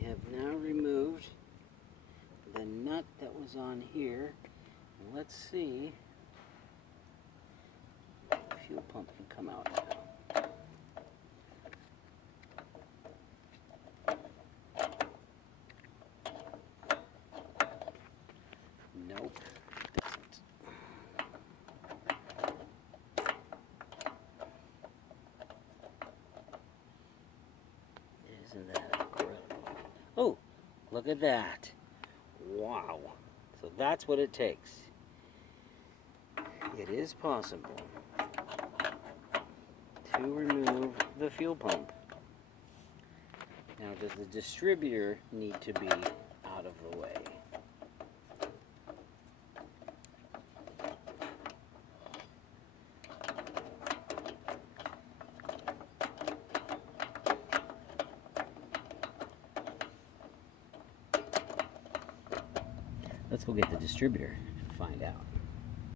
I have now removed the nut that was on here. And let's see if the fuel pump can come out now. Nope, it doesn't. Isn't that incredible? Oh, look at that. Wow. So that's what it takes. It is possible to remove the fuel pump. Now, does the distributor need to be out of the way? Let's go get the distributor and find out.